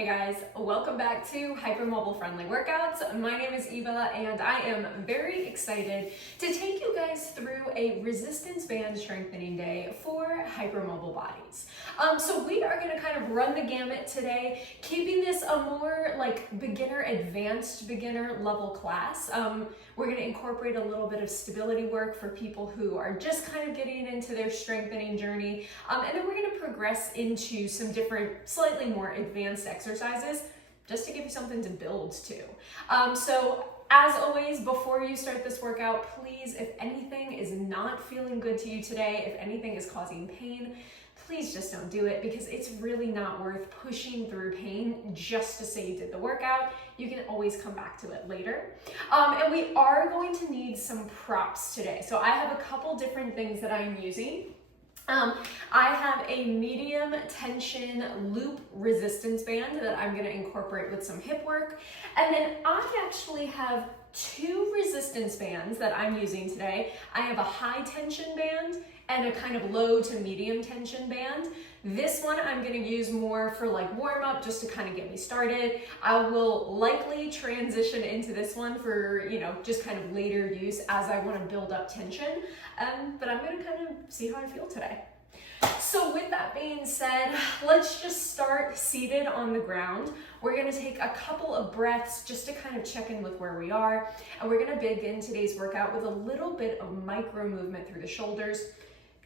Hey guys, welcome back to Hypermobile Friendly Workouts. My name is Eva and I am very excited to take you guys through a resistance band strengthening day for hypermobile bodies. So we are going to kind of run the gamut today, keeping this a more like beginner, advanced beginner level class. We're going to incorporate a little bit of stability work for people who are just kind of getting into their strengthening journey. And then we're going to progress into some different, slightly more advanced exercises just to give you something to build to. So as always, before you start this workout, please, if anything is not feeling good to you today, if anything is causing pain, please just don't do it, because it's really not worth pushing through pain just to say you did the workout. You can always come back to it later. And we are going to need some props today. So I have a couple different things that I'm using. I have a medium tension loop resistance band that I'm going to incorporate with some hip work. And then I actually have two resistance bands that I'm using today. I have a high tension band and a kind of low to medium tension band. This one I'm going to use more for like warm up, just to kind of get me started. I will likely transition into this one for, just kind of later use as I want to build up tension. But I'm going to kind of see how I feel today. So with that being said, let's just start seated on the ground. We're going to take a couple of breaths just to kind of check in with where we are. And we're going to begin today's workout with a little bit of micro movement through the shoulders,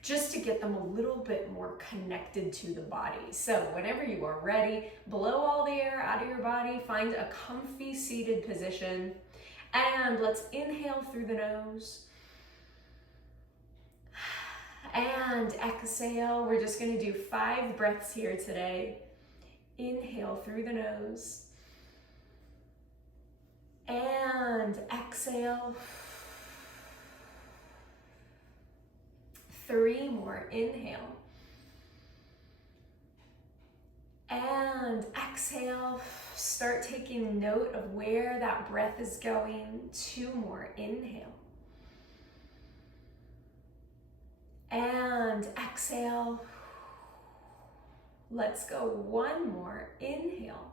just to get them a little bit more connected to the body. So whenever you are ready, blow all the air out of your body, find a comfy seated position, and let's inhale through the nose. And exhale. We're just going to do 5 breaths here today. Inhale through the nose. And exhale. 3 more. Inhale. And exhale. Start taking note of where that breath is going. 2 more. Inhale. And exhale. Let's go 1 more. Inhale.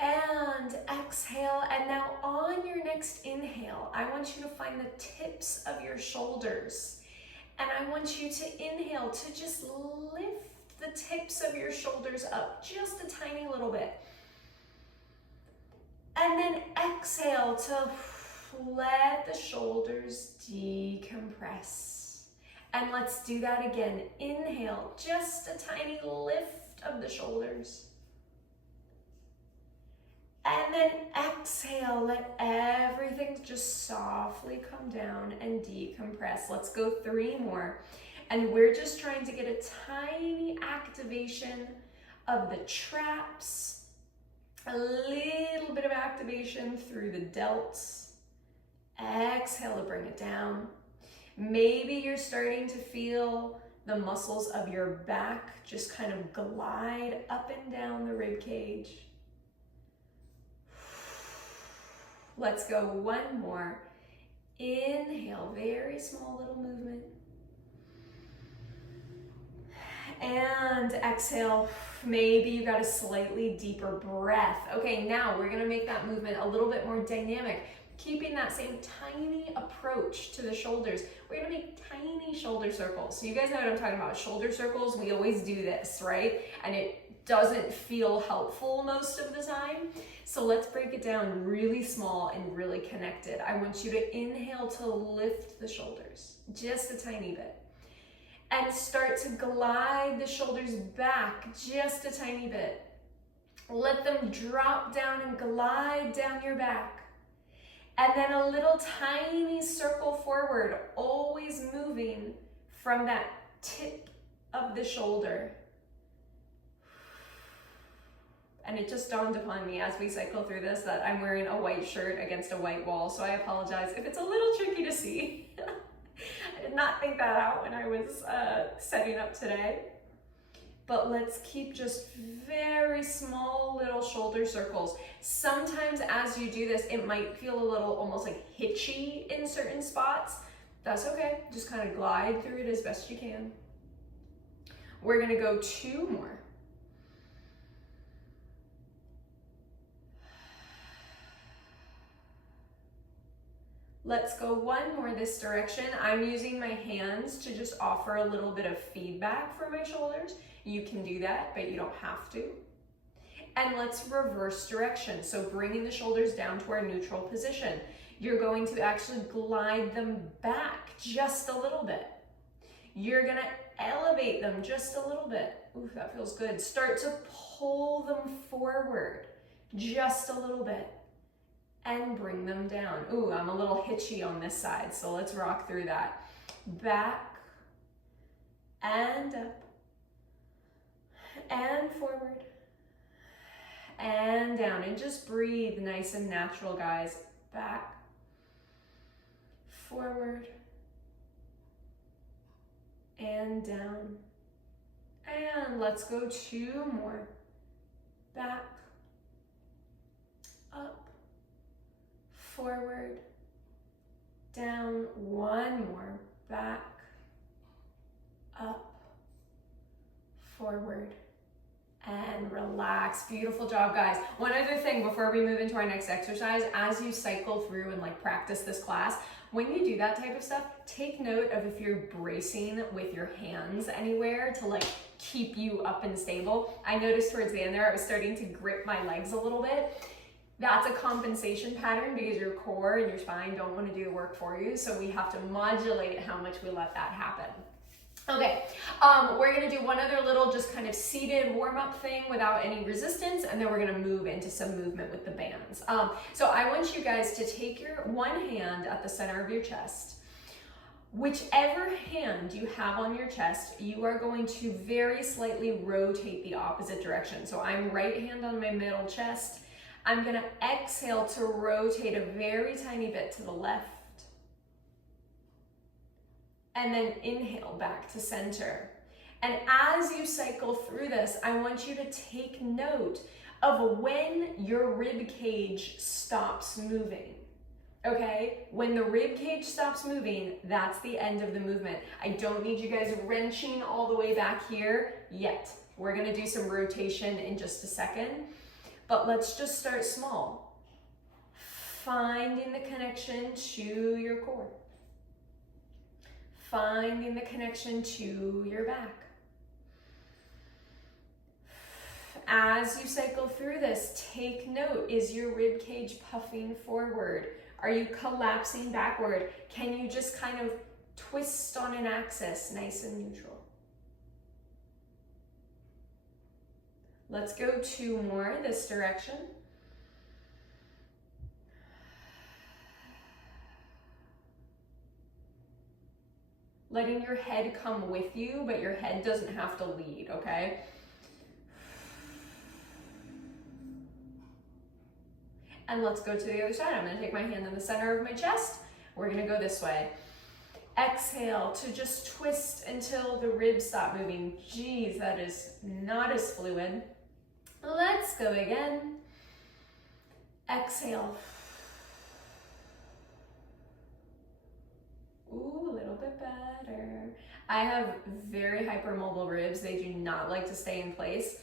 And exhale. And now on your next inhale, I want you to find the tips of your shoulders. And I want you to inhale to just lift the tips of your shoulders up just a tiny little bit. And then exhale to let the shoulders decompress. And let's do that again. Inhale, just a tiny lift of the shoulders. And then exhale, let everything just softly come down and decompress. Let's go 3 more. And we're just trying to get a tiny activation of the traps, a little bit of activation through the delts. Exhale to bring it down. Maybe you're starting to feel the muscles of your back just kind of glide up and down the rib cage. Let's go 1 more. Inhale, very small little movement. And exhale. Maybe you got a slightly deeper breath. Okay, now we're gonna make that movement a little bit more dynamic, keeping that same tiny approach to the shoulders. We're gonna make tiny shoulder circles. So you guys know what I'm talking about. Shoulder circles, we always do this, right? And it doesn't feel helpful most of the time. So let's break it down really small and really connected. I want you to inhale to lift the shoulders, just a tiny bit. And start to glide the shoulders back just a tiny bit. Let them drop down and glide down your back. And then a little tiny circle forward, always moving from that tip of the shoulder. And it just dawned upon me as we cycle through this that I'm wearing a white shirt against a white wall, so I apologize if it's a little tricky to see. I did not think that out when I was setting up today. But let's keep just very small little shoulder circles. Sometimes as you do this, it might feel a little almost like hitchy in certain spots. That's okay, just kind of glide through it as best you can. We're gonna go 2 more. Let's go one more this direction. I'm using my hands to just offer a little bit of feedback for my shoulders. You can do that, but you don't have to. And let's reverse direction. So bringing the shoulders down to our neutral position. You're going to actually glide them back just a little bit. You're gonna elevate them just a little bit. Ooh, that feels good. Start to pull them forward just a little bit and bring them down. Ooh, I'm a little hitchy on this side, so let's rock through that. Back and up and forward and down, and just breathe nice and natural, guys. Back, forward, and down. And let's go 2 more. Back, up, forward, down. 1 more. Back, up, forward, and relax. Beautiful job, guys. One other thing before we move into our next exercise, as you cycle through and like practice this class, when you do that type of stuff, take note of if you're bracing with your hands anywhere to like keep you up and stable. I noticed towards the end there, I was starting to grip my legs a little bit. That's a compensation pattern because your core and your spine don't want to do the work for you. So we have to modulate how much we let that happen. Okay, we're gonna do one other little just kind of seated warm-up thing without any resistance, and then we're gonna move into some movement with the bands. So I want you guys to take your one hand at the center of your chest. Whichever hand you have on your chest, you are going to very slightly rotate the opposite direction. So I'm right hand on my middle chest. I'm gonna exhale to rotate a very tiny bit to the left. And then inhale back to center. And as you cycle through this, I want you to take note of when your rib cage stops moving. Okay? When the rib cage stops moving, that's the end of the movement. I don't need you guys wrenching all the way back here yet. We're gonna do some rotation in just a second, but let's just start small. Finding the connection to your core. Finding the connection to your back. As you cycle through this, take note, is your rib cage puffing forward? Are you collapsing backward? Can you just kind of twist on an axis, nice and neutral? Let's go 2 more this direction. Letting your head come with you, but your head doesn't have to lead, okay? And let's go to the other side. I'm gonna take my hand in the center of my chest. We're gonna go this way. Exhale to just twist until the ribs stop moving. Geez, that is not as fluid. Let's go again. Exhale. Ooh, a little bit better. I have very hypermobile ribs. They do not like to stay in place.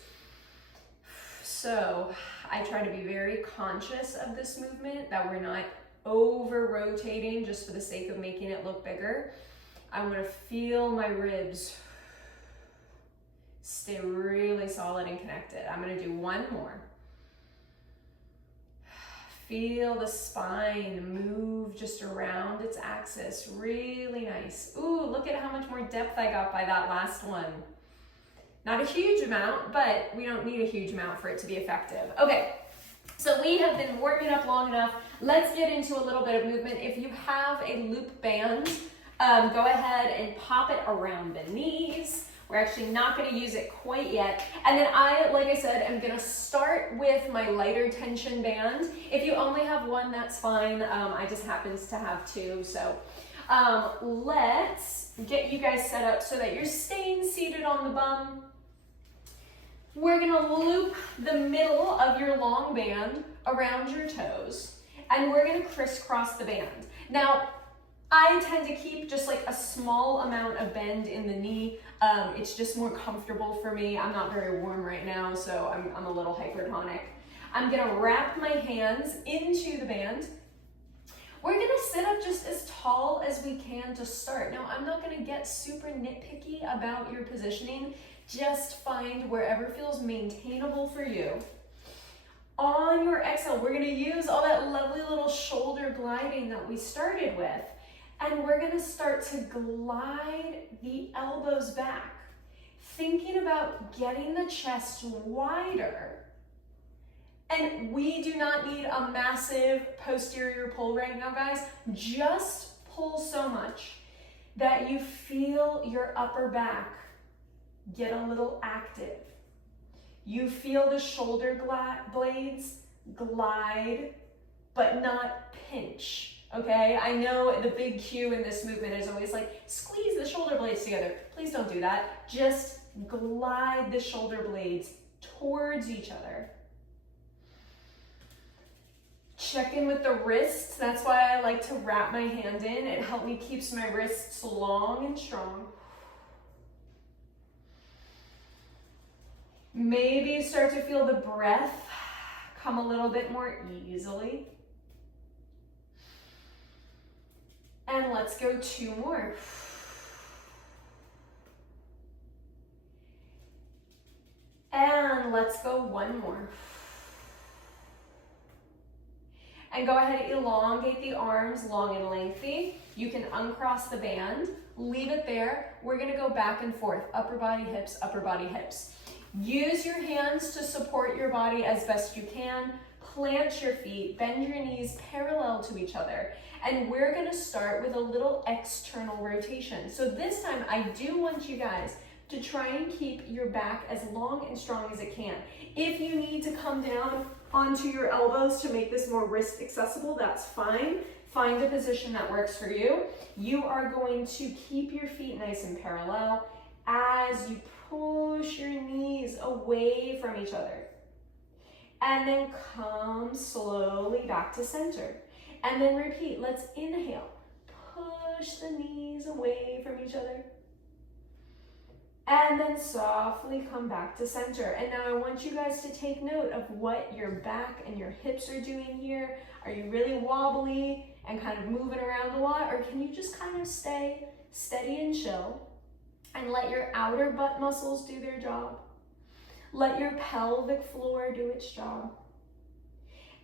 So I try to be very conscious of this movement, that we're not over rotating just for the sake of making it look bigger. I want to feel my ribs stay really solid and connected. I'm going to do 1 more. Feel the spine move just around its axis. Really nice. Ooh, look at how much more depth I got by that last one. Not a huge amount, but we don't need a huge amount for it to be effective. Okay, so we have been warming up long enough. Let's get into a little bit of movement. If you have a loop band, go ahead and pop it around the knees. We're actually not going to use it quite yet. And then like I said, I'm going to start with my lighter tension band. If you only have one, that's fine. I just happens to have 2. So let's get you guys set up so that you're staying seated on the bum. We're going to loop the middle of your long band around your toes, and we're going to crisscross the band. Now, I tend to keep just like a small amount of bend in the knee. It's just more comfortable for me. I'm not very warm right now, so I'm a little hypertonic. I'm gonna wrap my hands into the band. We're gonna sit up just as tall as we can to start. Now, I'm not gonna get super nitpicky about your positioning. Just find wherever feels maintainable for you. On your exhale, we're gonna use all that lovely little shoulder gliding that we started with, and we're gonna start to glide the elbows back, thinking about getting the chest wider. And we do not need a massive posterior pull right now, guys. Just pull so much that you feel your upper back get a little active. You feel the shoulder blades glide, but not pinch, okay? I know the big cue in this movement is always like, squeeze the shoulder blades together. Please don't do that. Just glide the shoulder blades towards each other. Check in with the wrists. That's why I like to wrap my hand in. It helps me keeps my wrists long and strong. Maybe start to feel the breath come a little bit more easily. And let's go 2 more. And let's go 1 more. And go ahead and elongate the arms long and lengthy. You can uncross the band, leave it there. We're gonna go back and forth, upper body, hips, upper body, hips. Use your hands to support your body as best you can. Plant your feet, bend your knees parallel to each other. And we're gonna start with a little external rotation. So this time I do want you guys to try and keep your back as long and strong as it can. If you need to come down onto your elbows to make this more wrist accessible, that's fine. Find a position that works for you. You are going to keep your feet nice and parallel as you push your knees away from each other. And then come slowly back to center. And then repeat. Let's inhale. Push the knees away from each other. And then softly come back to center. And now I want you guys to take note of what your back and your hips are doing here. Are you really wobbly and kind of moving around a lot? Or can you just kind of stay steady and chill and let your outer butt muscles do their job? Let your pelvic floor do its job.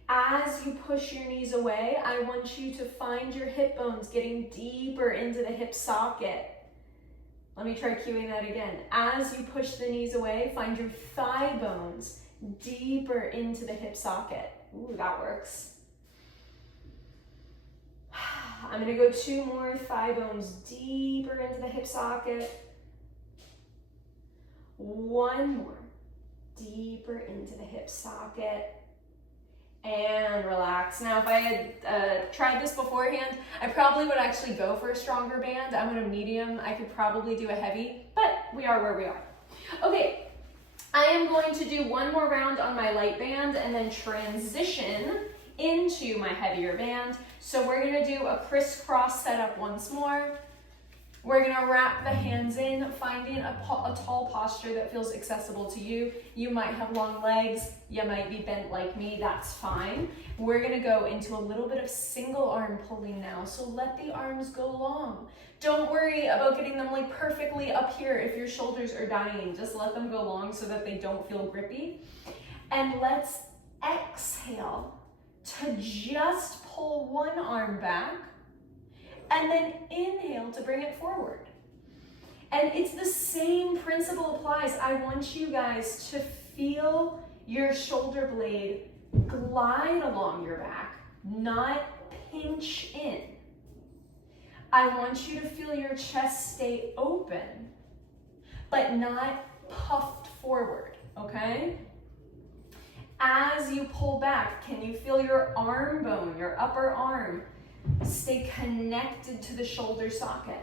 As you push your knees away, I want you to find your hip bones getting deeper into the hip socket. Let me try cueing that again. As you push the knees away, find your thigh bones deeper into the hip socket. Ooh, that works. I'm gonna go 2 more, thigh bones deeper into the hip socket. 1 more, deeper into the hip socket. And relax. Now, if I had tried this beforehand, I probably would actually go for a stronger band. I'm in a medium. I could probably do a heavy, but we are where we are. Okay, I am going to do 1 more round on my light band and then transition into my heavier band. So we're gonna do a crisscross setup once more. We're gonna wrap the hands in, finding a tall posture that feels accessible to you. You might have long legs, you might be bent like me, that's fine. We're gonna go into a little bit of single arm pulling now, so let the arms go long. Don't worry about getting them like perfectly up here if your shoulders are dying. Just let them go long so that they don't feel grippy. And let's exhale to just pull 1 arm back, and then inhale to bring it forward. And it's the same principle applies. I want you guys to feel your shoulder blade glide along your back, not pinch in. I want you to feel your chest stay open, but not puffed forward, okay? As you pull back, can you feel your arm bone, your upper arm, stay connected to the shoulder socket?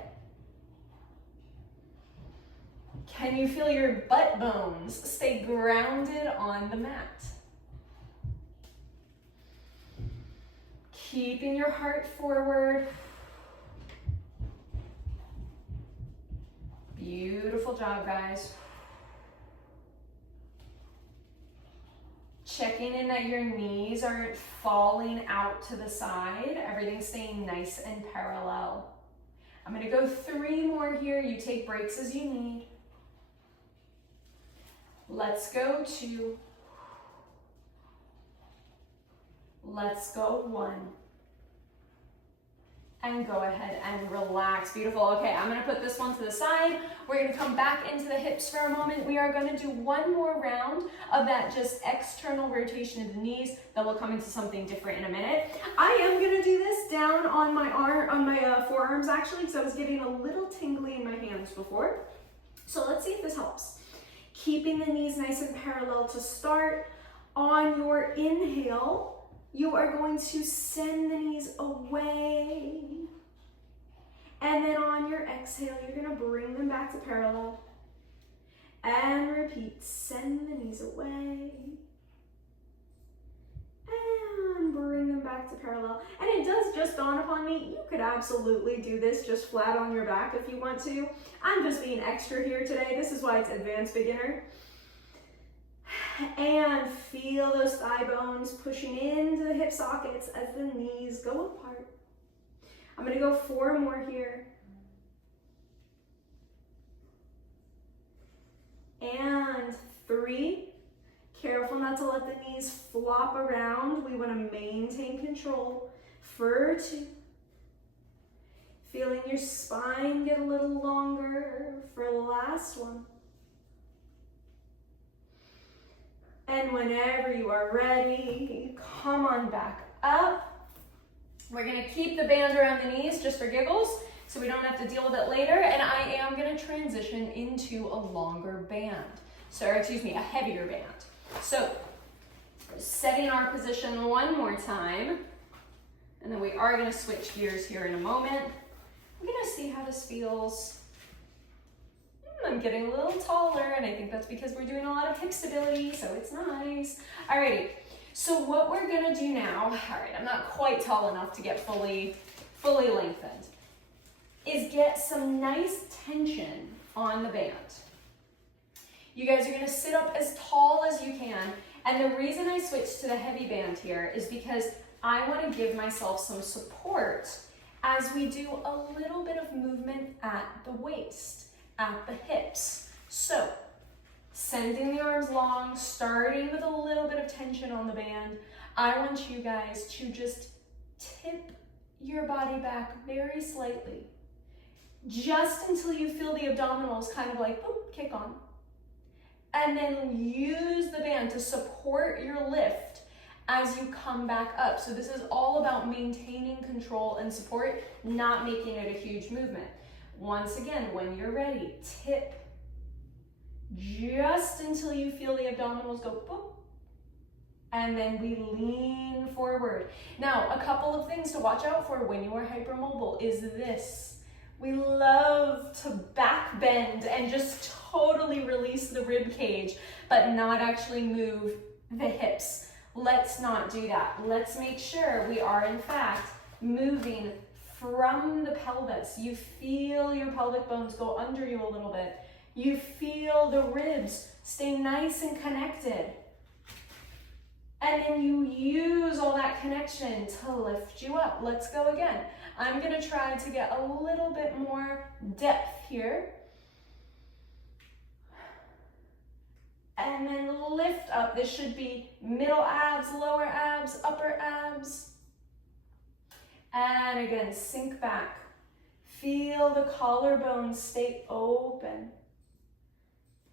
Can you feel your butt bones stay grounded on the mat? Keeping your heart forward. Beautiful job, guys. Checking in that your knees aren't falling out to the side. Everything's staying nice and parallel. I'm gonna go 3 more here. You take breaks as you need. Let's go 2. Let's go 1. And go ahead and relax. Beautiful. Okay, I'm gonna put this one to the side. We're gonna come back into the hips for a moment. We are gonna do 1 more round of that just external rotation of the knees. Then we'll come into something different in a minute. I am gonna do this down on my forearms actually, because I was getting a little tingly in my hands before. So let's see if this helps. Keeping the knees nice and parallel to start. On your inhale, you are going to send the knees away. And then on your exhale, you're gonna bring them back to parallel. And repeat, send the knees away. And bring them back to parallel. And it does just dawn upon me, you could absolutely do this just flat on your back if you want to. I'm just being extra here today. This is why it's advanced beginner. And feel those thigh bones pushing into the hip sockets as the knees go apart. I'm gonna go 4 more here. And 3. Careful not to let the knees flop around. We wanna maintain control. For 2. Feeling your spine get a little longer for the last one. And whenever you are ready, come on back up. We're gonna keep the band around the knees just for giggles, so we don't have to deal with it later. And I am gonna transition into a longer band. So, excuse me, a heavier band. So, setting our position 1 more time. And then we are gonna switch gears here in a moment. I'm gonna see how this feels. I'm getting a little taller, and I think that's because we're doing a lot of hip stability, so it's nice. Alrighty, so what we're gonna do now, all right, I'm not quite tall enough to get fully lengthened, is get some nice tension on the band. You guys are gonna sit up as tall as you can, and the reason I switched to the heavy band here is because I wanna give myself some support as we do a little bit of movement at the waist, at the hips. So, sending the arms long, starting with a little bit of tension on the band. I want you guys to just tip your body back very slightly, just until you feel the abdominals kind of like, boop, kick on. And then use the band to support your lift as you come back up. So this is all about maintaining control and support, not making it a huge movement. Once again, when you're ready, tip just until you feel the abdominals go boop, and then we lean forward. Now, a couple of things to watch out for when you are hypermobile is this. We love to back bend and just totally release the rib cage, but not actually move the hips. Let's not do that. Let's make sure we are, in fact, moving from the pelvis. You feel your pelvic bones go under you a little bit. You feel the ribs stay nice and connected. And then you use all that connection to lift you up. Let's go again. I'm gonna try to get a little bit more depth here. And then lift up. This should be middle abs, lower abs, upper abs. And again, sink back. Feel the collarbones stay open.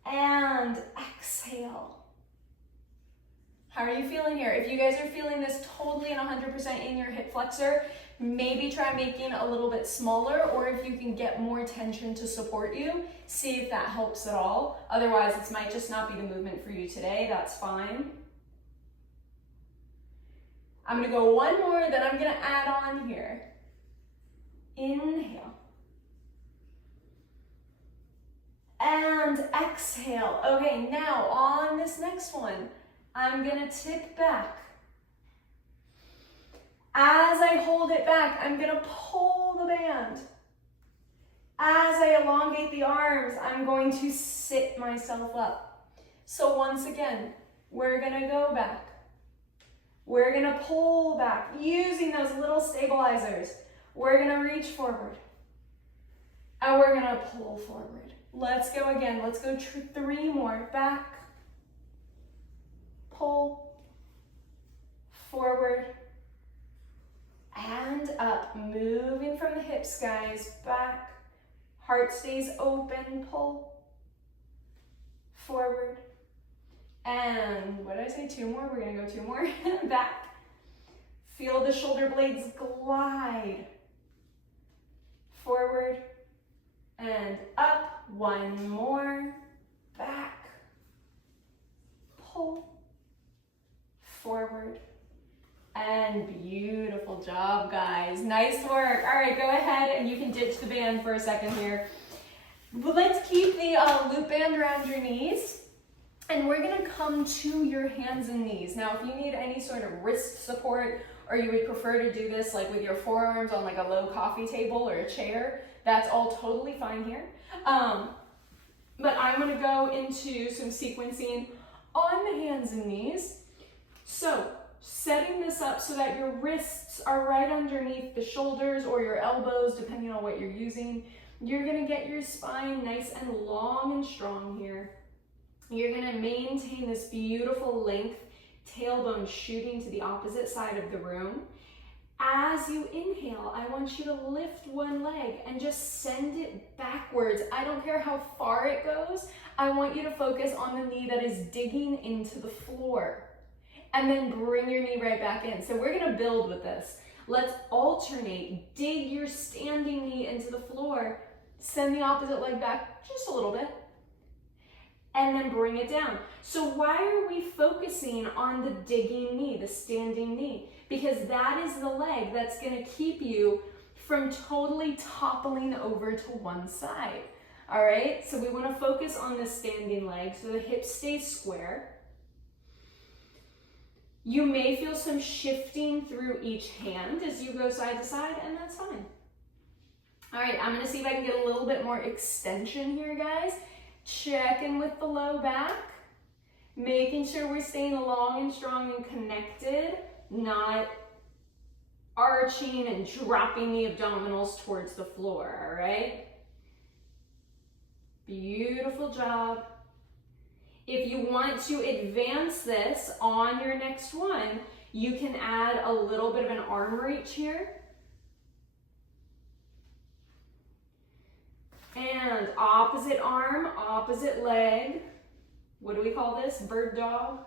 And exhale. How are you feeling here? If you guys are feeling this totally and 100% in your hip flexor, maybe try making it a little bit smaller, or if you can get more tension to support you, see if that helps at all. Otherwise, it might just not be the movement for you today. That's fine. I'm gonna go 1 more, then I'm gonna add on here. Inhale. And exhale. Okay, now on this next one, I'm gonna tip back. As I hold it back, I'm gonna pull the band. As I elongate the arms, I'm going to sit myself up. So once again, we're gonna go back. We're gonna pull back using those little stabilizers. We're gonna reach forward and we're gonna pull forward. Let's go again. Let's go 3 more. Back, pull, forward, and up. Moving from the hips, guys. Back, heart stays open, pull, forward, and what did I say, 2 more? We're gonna go 2 more. Back, feel the shoulder blades glide, forward, and up. 1 more, back, pull, forward, and beautiful job, guys. Nice work. All right, go ahead and you can ditch the band for a second here. But let's keep the loop band around your knees, and we're gonna come to your hands and knees. Now, if you need any sort of wrist support, or you would prefer to do this like with your forearms on like a low coffee table or a chair, that's all totally fine here. But I'm gonna go into some sequencing on the hands and knees. So, setting this up so that your wrists are right underneath the shoulders or your elbows, depending on what you're using. You're gonna get your spine nice and long and strong here. You're gonna maintain this beautiful length, tailbone shooting to the opposite side of the room. As you inhale, I want you to lift one leg and just send it backwards. I don't care how far it goes. I want you to focus on the knee that is digging into the floor. And then bring your knee right back in. So we're gonna build with this. Let's alternate. Dig your standing knee into the floor. Send the opposite leg back just a little bit. And then bring it down. So why are we focusing on the digging knee, the standing knee? Because that is the leg that's gonna keep you from totally toppling over to one side. All right, so we wanna focus on the standing leg so the hips stay square. You may feel some shifting through each hand as you go side to side, and that's fine. All right, I'm gonna see if I can get a little bit more extension here, guys. Checking with the low back, making sure we're staying long and strong and connected, not arching and dropping the abdominals towards the floor, all right? Beautiful job. If you want to advance this on your next one, you can add a little bit of an arm reach here. And opposite arm, opposite leg. What do we call this? Bird dog.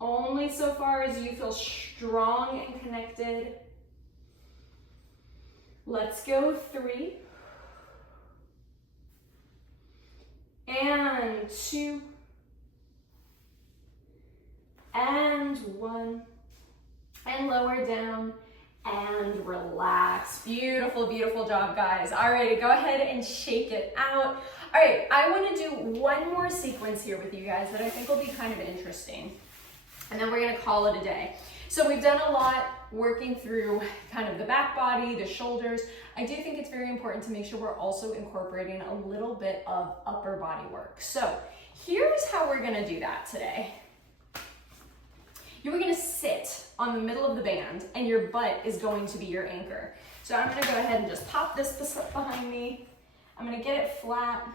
Only so far as you feel strong and connected. Let's go 3. And 2. And 1. And lower down. And relax. Beautiful, beautiful job, guys. All right, go ahead and shake it out. All right, I want to do one more sequence here with you guys that I think will be kind of interesting. And then we're going to call it a day. So we've done a lot working through kind of the back body, the shoulders. I do think it's very important to make sure we're also incorporating a little bit of upper body work. So here's how we're going to do that today. You're going to sit on the middle of the band and your butt is going to be your anchor. So I'm going to go ahead and just pop this behind me. I'm going to get it flat. I'm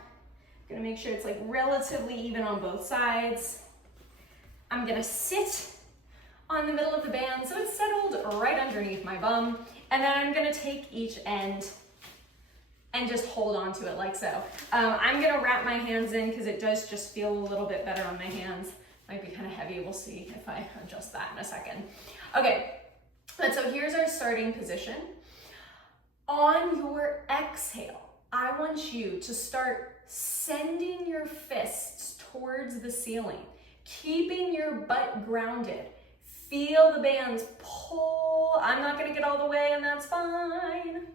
going to make sure it's like relatively even on both sides. I'm going to sit on the middle of the band so it's settled right underneath my bum. And then I'm going to take each end and just hold on to it like so. I'm going to wrap my hands in because it does just feel a little bit better on my hands. Might be kind of heavy. We'll see if I adjust that in a second. Okay, and so here's our starting position. On your exhale, I want you to start sending your fists towards the ceiling, keeping your butt grounded. Feel the bands pull. I'm not gonna get all the way and that's fine.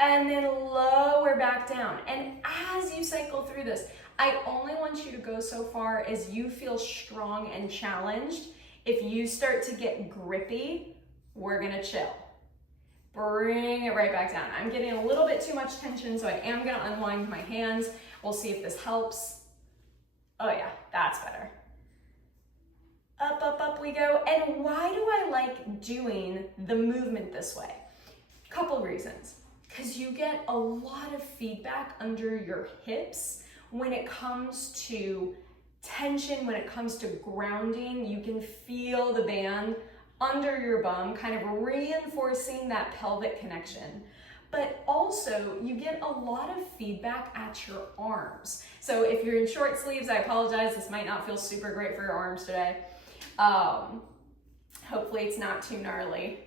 And then lower back down. And as you cycle through this, I only want you to go so far as you feel strong and challenged. If you start to get grippy, we're gonna chill. Bring it right back down. I'm getting a little bit too much tension, so I am gonna unwind my hands. We'll see if this helps. Oh yeah, that's better. up, up, up we go. And why do I like doing the movement this way? Couple reasons. Because you get a lot of feedback under your hips when it comes to tension, when it comes to grounding. You can feel the band under your bum, kind of reinforcing that pelvic connection. But also, you get a lot of feedback at your arms. So if you're in short sleeves, I apologize, this might not feel super great for your arms today. Hopefully it's not too gnarly.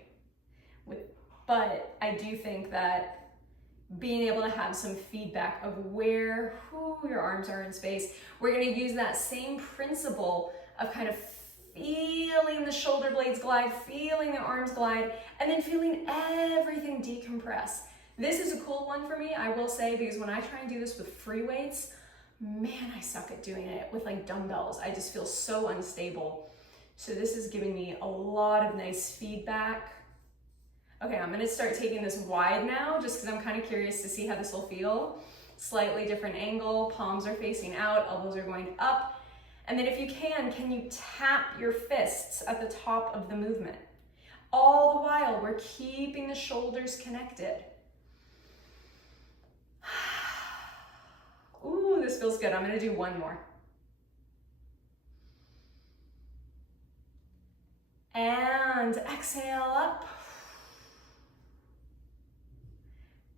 But I do think that being able to have some feedback of where your arms are in space, we're gonna use that same principle of kind of feeling the shoulder blades glide, feeling the arms glide, and then feeling everything decompress. This is a cool one for me, I will say, because when I try and do this with free weights, man, I suck at doing it with like dumbbells. I just feel so unstable. So this is giving me a lot of nice feedback. Okay, I'm gonna start taking this wide now, just because I'm kind of curious to see how this will feel. Slightly different angle, palms are facing out, elbows are going up. And then if you can you tap your fists at the top of the movement? All the while, we're keeping the shoulders connected. Ooh, this feels good. I'm gonna do one more. And exhale up.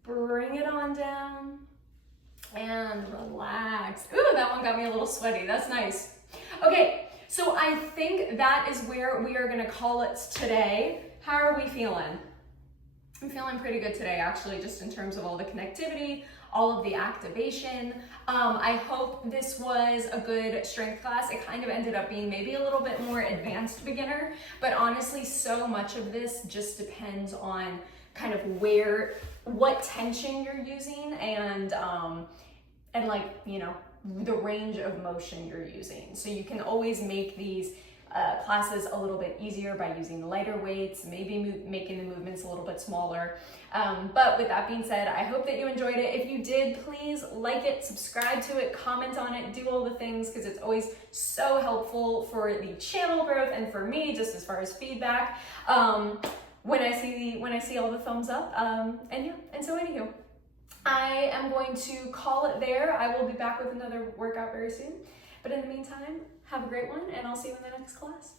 Bring it on down and relax. Ooh, that one got me a little sweaty. That's nice. Okay, so I think that is where we are gonna call it today. How are we feeling? I'm feeling pretty good today, actually, just in terms of all the connectivity, all of the activation. I hope this was a good strength class. It kind of ended up being maybe a little bit more advanced beginner, but honestly, so much of this just depends on kind of what tension you're using and like, you know, the range of motion you're using. So you can always make these classes a little bit easier by using lighter weights, maybe making the movements a little bit smaller. But with that being said, I hope that you enjoyed it. If you did, please like it, subscribe to it, comment on it, do all the things, because it's always so helpful for the channel growth and for me, just as far as feedback. When I see all the thumbs up, and so anywho, I am going to call it there. I will be back with another workout very soon. But in the meantime, have a great one, and I'll see you in the next class.